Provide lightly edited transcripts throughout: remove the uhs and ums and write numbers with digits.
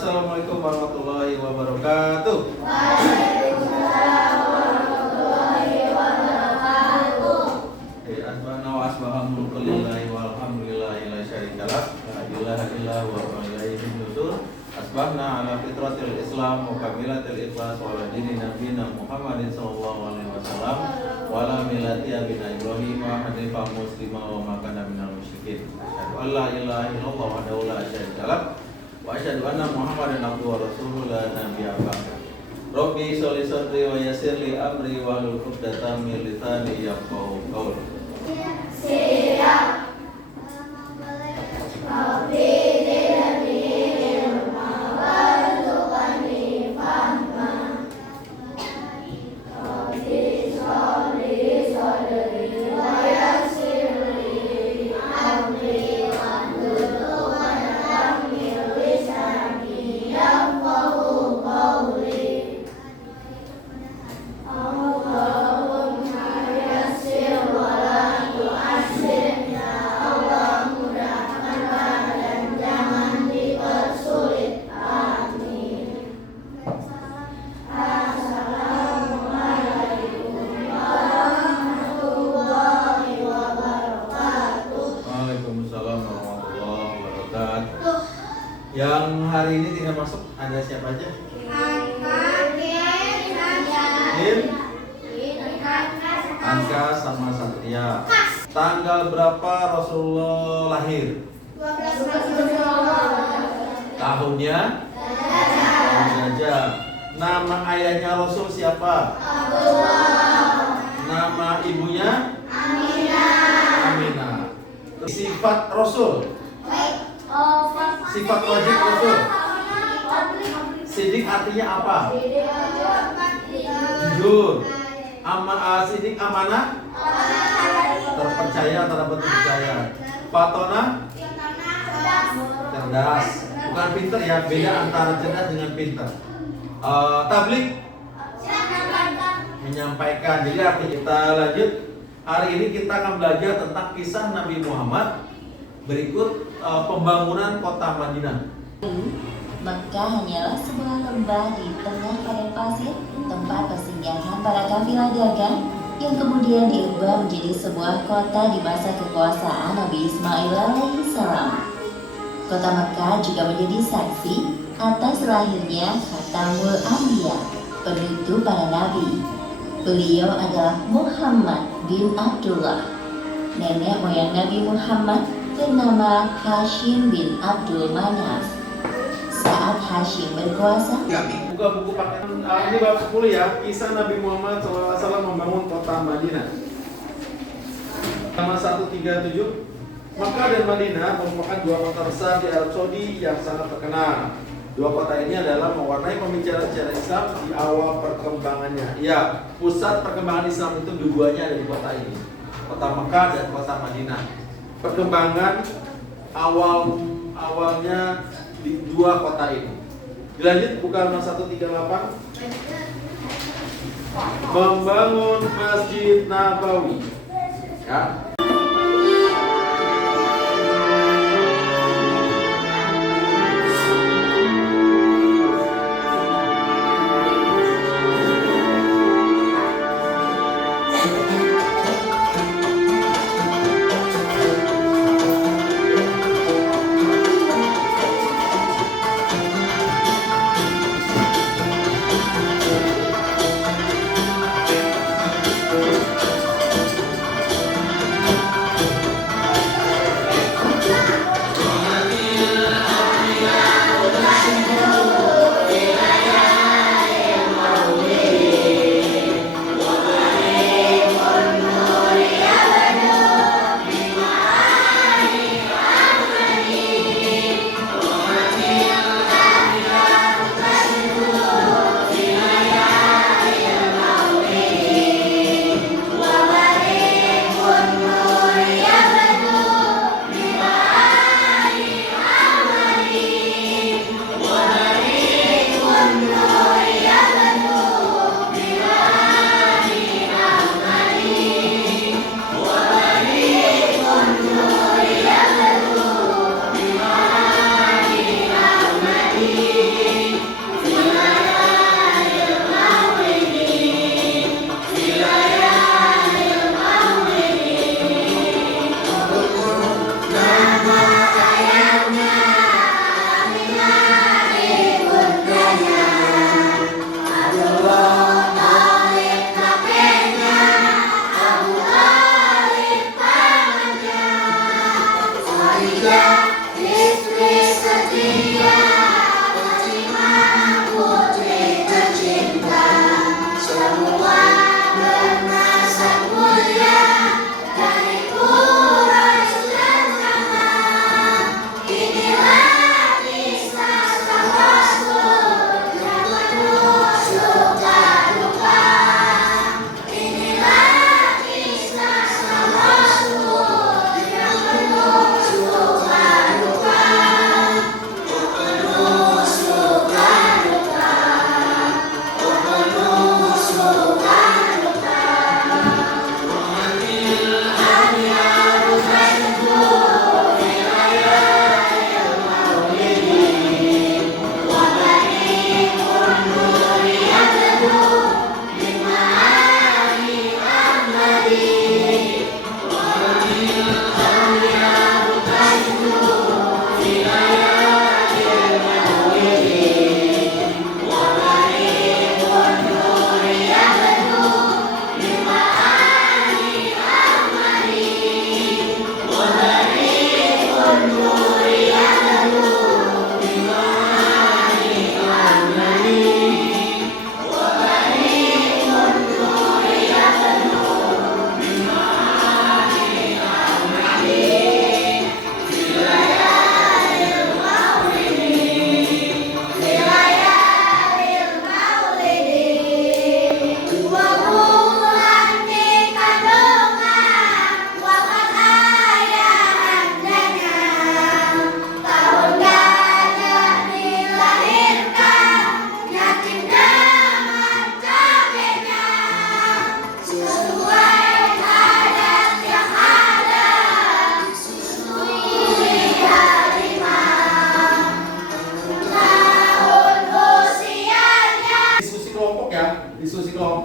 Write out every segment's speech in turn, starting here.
Assalamualaikum warahmatullahi wabarakatuh. Waalaikumsalam warahmatullahi wabarakatuh. Asbahna wa asbaha mulku lillahi walhamdulillahi la syarikalah la ilaha illa huwa wa ilaihi nusyur. Asbahna ala fitratil Islam wa kamilatil ikhlas wa ala dini nabiyina Muhammadin sallallahu alaihi wasallam wa ala millati abina Ibrahim wa hanifan muslima wa ma kana minal musyrikin. Asyhadu an la ilaha illallah wahdahu la syarikalah wa asyhadu anna Muhammadan abduhu wa rasuluhu la nabiyya ba'da. Rabbi sholli sadri wa yassir li amri wa hlul 'uqdatam min lisani yafqahu qawli. Siap. Rabbi zidni ilma warzuqni fahma. Rabbi sholli sadri wa yassir li amri wahlul 'uqdatam min lisani yafqahu qawli. Allahumma yassir wa la tu'assir, ya Allah mudahkanlah dan jangan dipersulit. Amin. Assalamualaikum warahmatullahi wabarakatuh. Waalaikumsalam warahmatullahi wabarakatuh. Yang hari ini tinggal masuk ada siapa aja? Anka sama Satria. Tanggal berapa Rasulullah lahir? 12 Tahunnya? Tahun aja. Nama ayahnya Rasul siapa? Nama ibunya? Aminah. Sifat Rasul? Sifat wajib Rasul? Sidik artinya apa? Jujur. Sidik amanah? Terpercaya atau dapat dipercaya. Fatona? Cerdas. Bukan pintar ya, beda antara cerdas dengan pintar. Tablik? Menyampaikan. Jadi arti kita lanjut. Hari ini kita akan belajar tentang kisah Nabi Muhammad. Berikut pembangunan kota Madinah. Mekah hanyalah sebuah lembah di tengah padang pasir, tempat persinggahan para kafilah dagang yang kemudian diubah menjadi sebuah kota di masa kekuasaan Nabi Ismail alaihissalam. Kota Mekah juga menjadi saksi atas lahirnya Khatamul Anbiya, penutup para nabi. Beliau adalah Muhammad bin Abdullah. Nenek moyang Nabi Muhammad bernama Hashim bin Abdul Manaf. Saat Hashim berkuasa, Buka buku paket. Ini bab 10 ya. Kisah Nabi Muhammad SAW membangun kota Madinah. Nama 137. Makkah dan Madinah merupakan dua kota besar di Arab Saudi yang sangat terkenal. Dua kota ini adalah mewarnai pembicaraan sejarah Islam di awal perkembangannya. Ya, pusat perkembangan Islam itu dua-duanya ada di kota ini. Kota Makkah dan kota Madinah. Perkembangan awalnya di dua kota ini. Dilanjut buka halaman 138. Membangun Masjid Nabawi. Ya.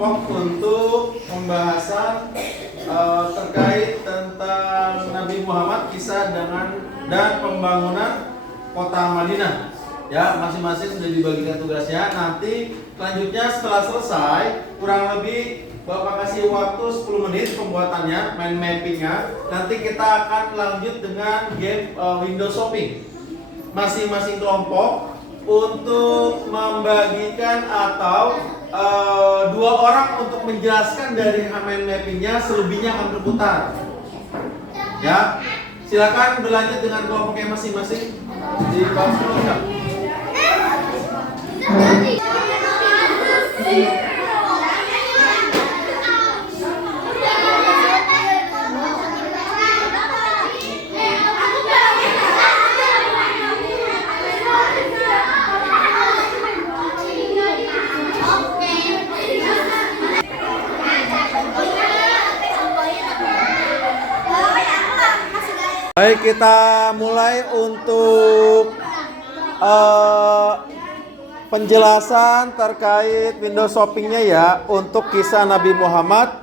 kelompok untuk pembahasan terkait tentang Nabi Muhammad, kisah dan pembangunan kota Madinah. Ya, masing-masing sudah dibagikan tugasnya. Nanti selanjutnya setelah selesai, kurang lebih Bapak kasih waktu 10 menit pembuatannya, mind mappingnya. Nanti kita akan lanjut dengan game window shopping. Masing-masing kelompok untuk membagikan atau 2 orang untuk menjelaskan dari mind mappingnya, selebihnya akan berputar. Ya, silakan berlanjut dengan kelompoknya masing-masing di bawah kelompok. Baik, kita mulai untuk penjelasan terkait window shoppingnya ya, untuk kisah Nabi Muhammad,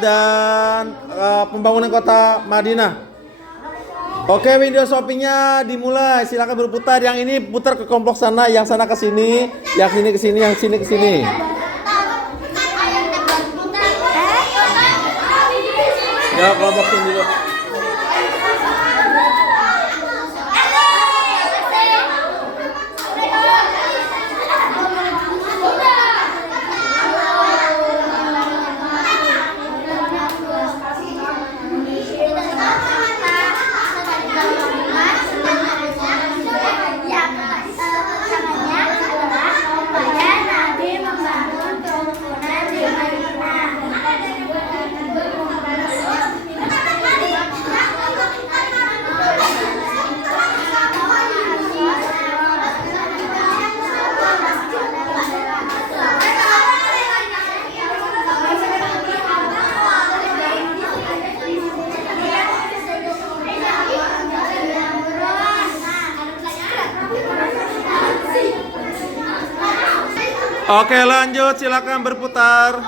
dan pembangunan kota Madinah. Oke, window shoppingnya dimulai. Silakan berputar. Yang ini putar ke kelompok sana, yang sana ke sini, yang sini ke sini, yang sini ke sini. Ya, kelompok sini dulu. Oke, lanjut, silakan berputar.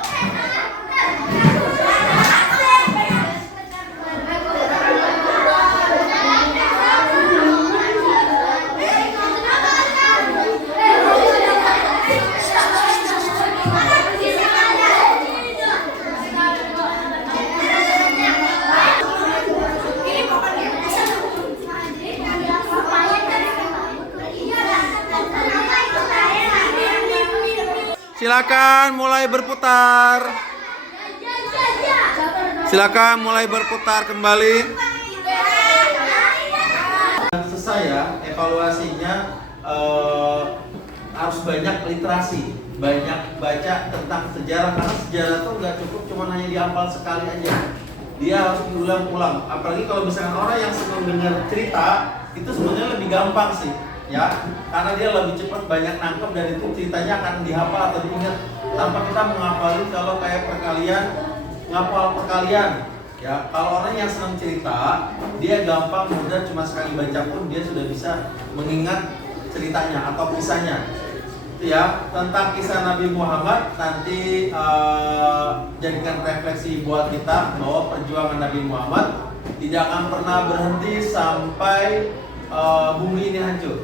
Silakan mulai berputar. Silakan mulai berputar kembali. Selesai ya, evaluasinya harus banyak literasi, banyak baca tentang sejarah, karena sejarah tuh nggak cukup cuma hanya dihafal sekali aja. Dia harus diulang-ulang. Apalagi kalau misalkan orang yang senang dengar cerita, itu sebenarnya lebih gampang sih. Ya, karena dia lebih cepat banyak nangkep, dan itu ceritanya akan dihafal atau diingat tanpa kita menghafalin. Kalau kayak perkalian, ngapal perkalian ya, kalau orang yang senang cerita, dia gampang, mudah, cuma sekali baca pun dia sudah bisa mengingat ceritanya atau kisahnya. Itu ya, tentang kisah Nabi Muhammad. Nanti jadikan refleksi buat kita bahwa perjuangan Nabi Muhammad tidak akan pernah berhenti sampai bumi ini hancur.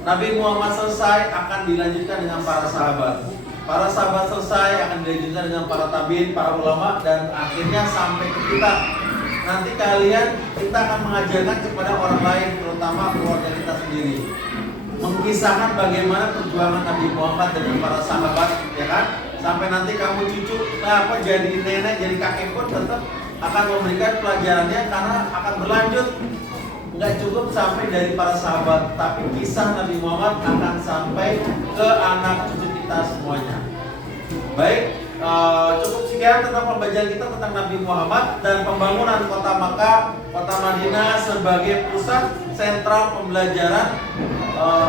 Nabi Muhammad selesai, akan dilanjutkan dengan para sahabat. Para sahabat selesai, akan dilanjutkan dengan para tabiin, para ulama, dan akhirnya sampai ke kita. Nanti kita akan mengajarkan kepada orang lain, terutama keluarga kita sendiri, mengkisahkan bagaimana perjuangan Nabi Muhammad dengan para sahabat, ya kan? Sampai nanti kamu cucu, jadi nenek, jadi kakek pun tetap akan memberikan pelajarannya, karena akan berlanjut. Nggak cukup sampai dari para sahabat, tapi kisah Nabi Muhammad akan sampai ke anak cucu kita semuanya. Baik, cukup sekian tentang pembelajaran kita tentang Nabi Muhammad dan pembangunan kota Makkah, kota Madinah sebagai pusat sentral pembelajaran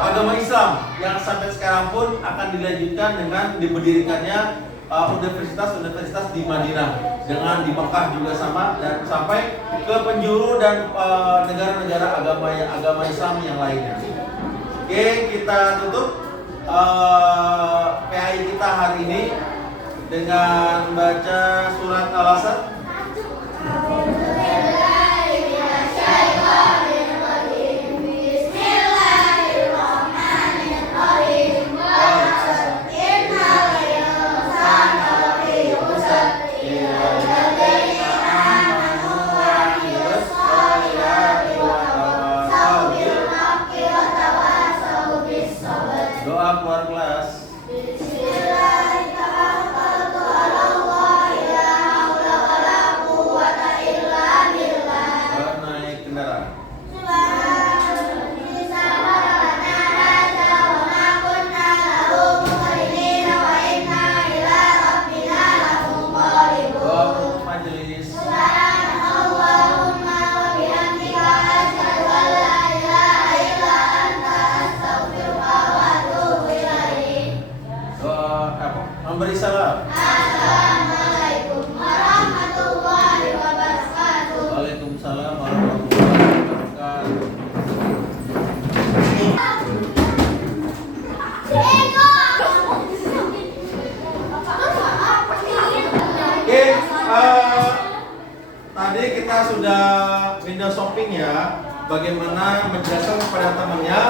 agama Islam, yang sampai sekarang pun akan dilanjutkan dengan diberdirikannya universitas di Madinah, dengan di Mekah juga sama, dan sampai ke penjuru dan negara-negara agama Islam yang lainnya. Oke, kita tutup. PAI kita hari ini dengan baca surat Al-Asr. Doa keluar kelas. Naik kendaraan. Doa untuk majelis. Doa apa? Memberi salam. Waalaikumsalam warahmatullahi wabarakatuh. Oke, tadi kita sudah window shopping ya, bagaimana menjelaskan kepada temannya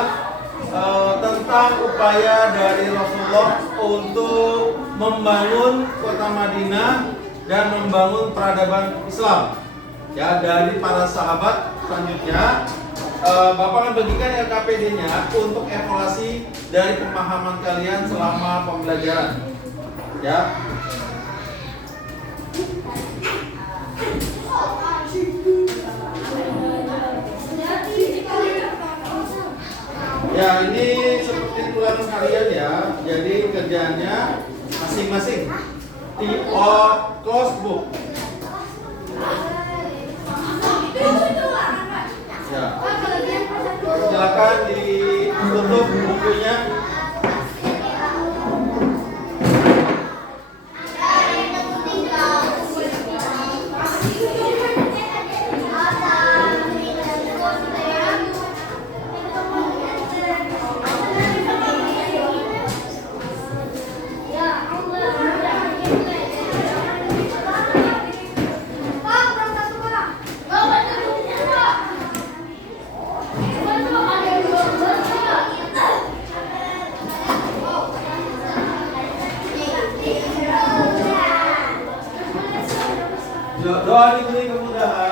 tentang upaya dari Rasulullah untuk membangun kota Madinah dan membangun peradaban Islam. Ya, dari para sahabat. Selanjutnya Bapak akan bagikan LKPD-nya untuk evaluasi dari pemahaman kalian selama pembelajaran. Ya. Ya, ini seperti tulisan harian ya. Jadi kerjaannya masing-masing. Close book. Ya. Silakan ditutup bukunya. Doa diberi kemudahan.